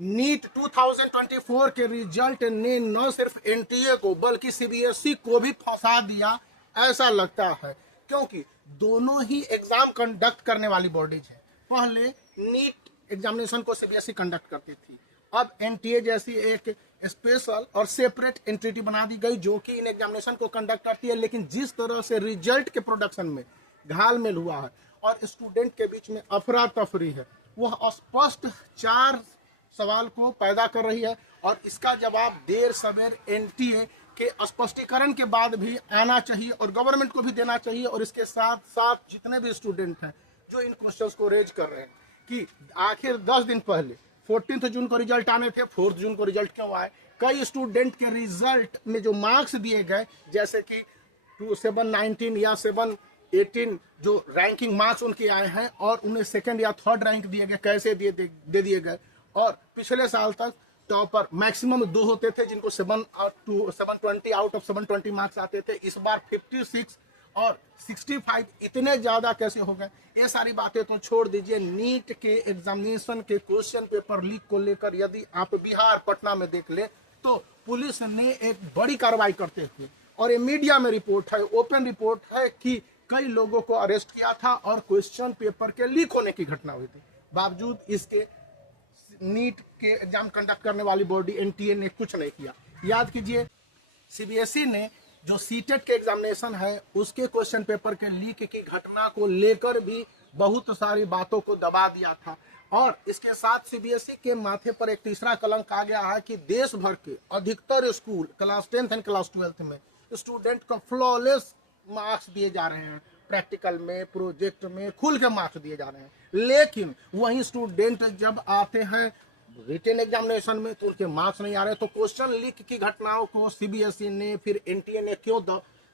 NEET 2024 के result ने न सिर्फ एनटीए को बल्कि सीबीएसई को भी फंसा दिया ऐसा लगता है, क्योंकि दोनों ही एग्जाम कंडक्ट करने वाली बॉडीज है। पहले नीट एग्जामिनेशन को सीबीएसई कंडक्ट करती थी, अब एनटीए जैसी एक स्पेशल और सेपरेट एंटिटी बना दी गई जो कि इन एग्जामिनेशन को कंडक्ट करती है। लेकिन जिस तरह से रिजल्ट के प्रोडक्शन में घालमेल हुआ है और स्टूडेंट के बीच में अफरा तफरी है, वह स्पष्ट चार सवाल को पैदा कर रही है और इसका जवाब देर सवेर एनटीए के स्पष्टीकरण के बाद भी आना चाहिए और गवर्नमेंट को भी देना चाहिए। और इसके साथ साथ जितने भी स्टूडेंट हैं जो इन क्वेश्चंस को रेज कर रहे हैं कि आखिर 10 दिन पहले 14 जून को रिजल्ट आने थे, 4 जून को रिजल्ट क्यों आए? कई स्टूडेंट के रिजल्ट में जो मार्क्स दिए गए, जैसे कि 719 या 718 जो रैंकिंग मार्क्स उनके आए हैं और उन्हें सेकंड या थर्ड रैंक दिए गए, कैसे दे दिए गए? और पिछले साल तक टॉपर मैक्सिमम 2 होते थे जिनको 720 आउट ऑफ 720 मार्क्स आते थे। इस बार 56 और 65 इतने ज्यादा कैसे हो गए? ये सारी बातें तो छोड़ दीजिए, नीट के एग्जामिनेशन के क्वेश्चन पेपर लीक को लेकर यदि आप बिहार पटना में देख ले तो पुलिस ने एक बड़ी कार्रवाई करते हुए, और ये मीडिया में रिपोर्ट है, ओपन रिपोर्ट है कि कई लोगों को अरेस्ट किया था और क्वेश्चन पेपर के लीक होने की घटना हुई थी। बावजूद इसके नीट के एग्जाम कंडक्ट करने वाली बॉडी एनटीए ने कुछ नहीं किया। याद कीजिए, सीबीएसई ने जो सीटेट के एग्जामिनेशन है उसके क्वेश्चन पेपर के लीक की घटना को लेकर भी बहुत सारी बातों को दबा दिया था। और इसके साथ सीबीएसई के माथे पर एक तीसरा कलंक आ गया है कि देश भर के अधिकतर school class 10th and class 12th में स्टूडेंट को फ्लॉलेस मार्क्स दिए जा रहे हैं, प्रैक्टिकल में, प्रोजेक्ट में खुल के मार्क्स दिए जा रहे हैं। लेकिन वही स्टूडेंट जब आते हैं रिटन एग्जामिनेशन में तो उनके मार्क्स नहीं आ रहे। तो क्वेश्चन लीक की घटनाओं को सीबीएसई ने, फिर एनटीए ने क्यों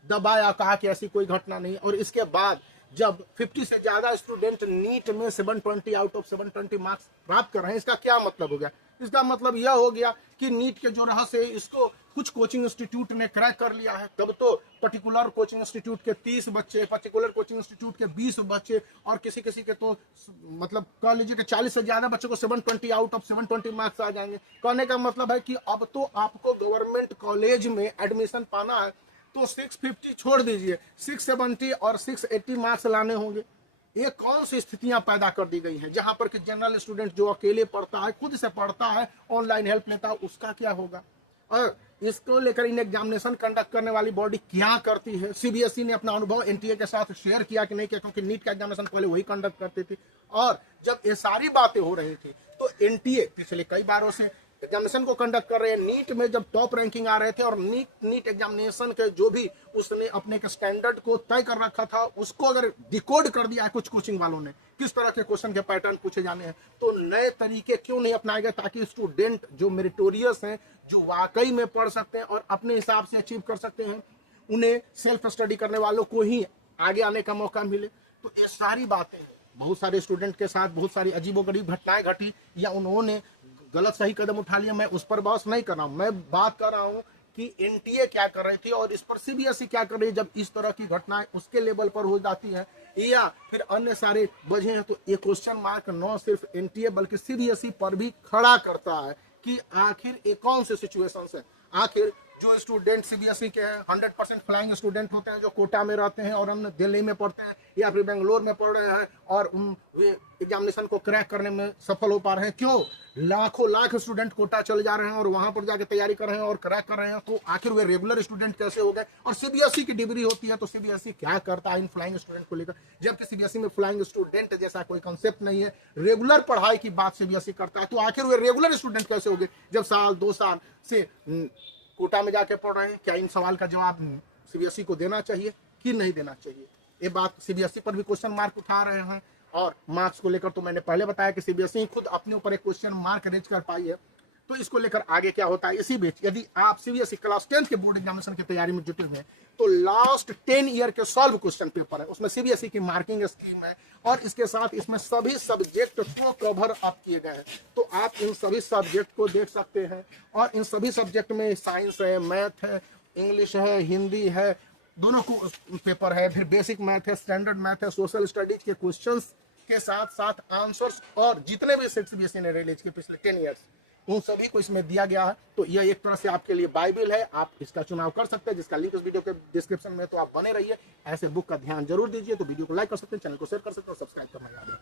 दबाया, कहा कि ऐसी कोई घटना नहीं। और इसके बाद जब 50 से ज्यादा स्टूडेंट नीट में 720 आउट ऑफ 720 मार्क्स प्राप्त कर रहे हैं, इसका क्या मतलब हो गया? इसका मतलब यह हो गया कि नीट के जो रहस्य है इसको कुछ कोचिंग इंस्टीट्यूट ने क्रैक कर लिया है। तब तो पर्टिकुलर कोचिंग इंस्टीट्यूट के 30 बच्चे, पर्टिकुलर कोचिंग इंस्टीट्यूट के 20 बच्चे और किसी किसी के तो मतलब कह लीजिए कि 40 से ज्यादा बच्चों को 720 आउट ऑफ 720 मार्क्स आ जाएंगे। कहने का मतलब है कि अब तो आपको गवर्नमेंट कॉलेज में एडमिशन पाना है तो 650 छोड़ दीजिए, 670 और 680 मार्क्स लाने होंगे। ये कौन सी स्थितियां पैदा कर दी गई हैं? जहां पर कि जनरल स्टूडेंट जो अकेले पढ़ता है, खुद से पढ़ता है, ऑनलाइन हेल्प लेता है, उसका क्या होगा? और इसको लेकर इन एग्जामिनेशन कंडक्ट करने वाली बॉडी क्या करती है? सीबीएसई ने अपना अनुभव एनटीए के साथ शेयर किया कि नहीं किया? क्योंकि नीट का एग्जामिनेशन पहले वही कंडक्ट करती थी। और जब ये सारी बातें हो रही थी तो एनटीए पिछले कई बारों से एग्जामिनेशन को कंडक्ट कर रहे हैं। नीट में जब टॉप रैंकिंग आ रहे थे और नीट एग्जामिनेशन के जो भी उसने अपने के स्टैंडर्ड को तय कर रखा था उसको अगर डिकोड कर दिया है कुछ कोचिंग वालों ने, किस तरह के क्वेश्चन के पैटर्न पूछे जाने हैं, तो नए तरीके क्यों नहीं अपनाए गए ताकि स्टूडेंट जो मेरिटोरियस हैं, जो वाकई में पढ़ सकते हैं और अपने हिसाब से अचीव कर सकते हैं, उन्हें सेल्फ स्टडी करने वालों को ही आगे आने का मौका मिले। तो ये सारी बातें हैं। बहुत सारे स्टूडेंट के साथ बहुत सारी अजीबोगरीब घटनाएं घटी या उन्होंने गलत सही कदम उठा लिया, मैं उस पर बहस नहीं कर रहा हूं। मैं बात कर रहा हूं कि एनटीए क्या कर रही थी और इस पर सीबीएसई क्या कर रही है। जब इस तरह की घटनाएं उसके लेवल पर हो जाती है या फिर अन्य सारे वजह हैं तो ये क्वेश्चन मार्क न सिर्फ एनटीए बल्कि सीबीएसई पर भी खड़ा करता है कि आखिर ये कौन से सिचुएशन है। आखिर जो स्टूडेंट सीबीएसई के 100% फ्लाइंग स्टूडेंट होते हैं जो कोटा में रहते हैं और हम दिल्ली में पढ़ते हैं या फिर बेंगलोर में पढ़ रहे हैं और वे एग्जामिनेशन को क्रैक करने में सफल हो पा रहे हैं, क्यों लाखों लाख स्टूडेंट कोटा चले जा रहे हैं और वहां पर जाके तैयारी कर रहे हैं और क्रैक कर रहे हैं, तो आखिर वे रेगुलर स्टूडेंट कैसे हो गए? और सीबीएसई की डिग्री होती है तो सीबीएसई क्या करता है इन फ्लाइंग स्टूडेंट को लेकर? जबकि सीबीएसई में फ्लाइंग स्टूडेंट जैसा कोई कंसेप्ट नहीं है, रेगुलर पढ़ाई की बात सीबीएसई करता है, तो आखिर वे रेगुलर स्टूडेंट कैसे हो गए जब साल 2 साल से कोटा में जाके पढ़ रहे हैं? क्या इन सवाल का जवाब सीबीएसई को देना चाहिए कि नहीं देना चाहिए? ये बात सीबीएसई पर भी क्वेश्चन मार्क उठा रहे हैं। और मार्क्स को लेकर तो मैंने पहले बताया कि सीबीएसई खुद अपने ऊपर एक क्वेश्चन मार्क रेज कर पाई है। तो इसको लेकर आगे क्या होता है? इसी बीच यदि आप सीबीएसई क्लास 10th के बोर्ड एग्जामिनेशन की तैयारी में जुटे हुए हैं तो लास्ट 10 ईयर के सॉल्व क्वेश्चन पेपर है, उसमें सीबीएसई की मार्किंग स्कीम है और इसके साथ इसमें सभी सब्जेक्ट को कवर अप किए गए हैं। तो आप इन सभी सब्जेक्ट को देख सकते हैं और इन सभी सब्जेक्ट में साइंस है, मैथ है, इंग्लिश है, हिंदी है, दोनों को पेपर है, फिर बेसिक मैथ है, स्टैंडर्ड मैथ है, सोशल स्टडीज के क्वेश्चंस के साथ साथ आंसर्स और जितने भी सेट सीबीएसई ने रिलीज किए पिछले 10 ईयर्स उन सभी को इसमें दिया गया है। तो यह एक तरह से आपके लिए बाइबल है, आप इसका चुनाव कर सकते हैं, जिसका लिंक इस वीडियो के डिस्क्रिप्शन में। तो आप बने रहिए, ऐसे बुक का ध्यान जरूर दीजिए। तो वीडियो को लाइक कर सकते हैं, चैनल को शेयर कर सकते हैं और सब्सक्राइब करना याद रखें।